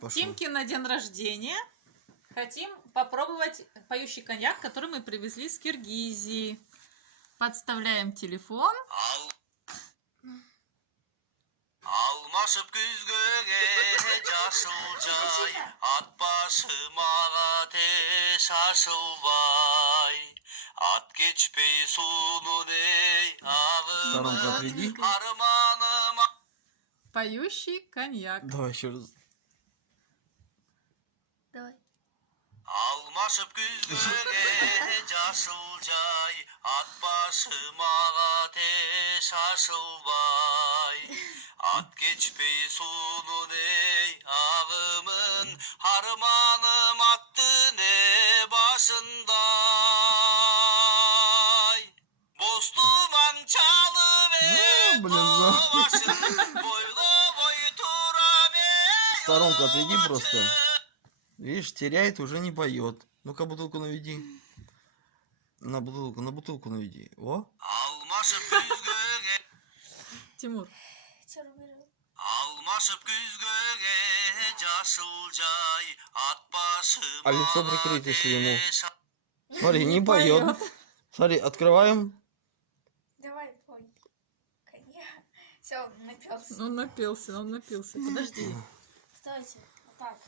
Пошел. Тимке на день рождения хотим попробовать поющий коньяк, который мы привезли с Киргизии. Подставляем телефон. Алмашып күзгөге жасыл жай, ат башым ағате шашылбай. Ат кечпей сунун ей Сторонку отведи. арманым. Поющий коньяк. Давай еще раз. Давай. Алмашып күзгөге жасыл жай, ат башым ағате шашылбай. Ат кечпей сунун ей ағымын, арманым атты не башындай. Боз туман чалып ей башын, бойлы бой турам ей. Сторонку отведи просто. Видишь, теряет, уже не поет. Ну-ка бутылку наведи. На бутылку наведи. О. Алмашып күзгөге. Тимур. Алмашып күзгөге жасыл жай, ат башым. А лицо прикрыть, если ему. Смотри, не поет. Смотри, открываем. Давай, пой. Все, напился. Он напился. Подожди. Стойте, вот так.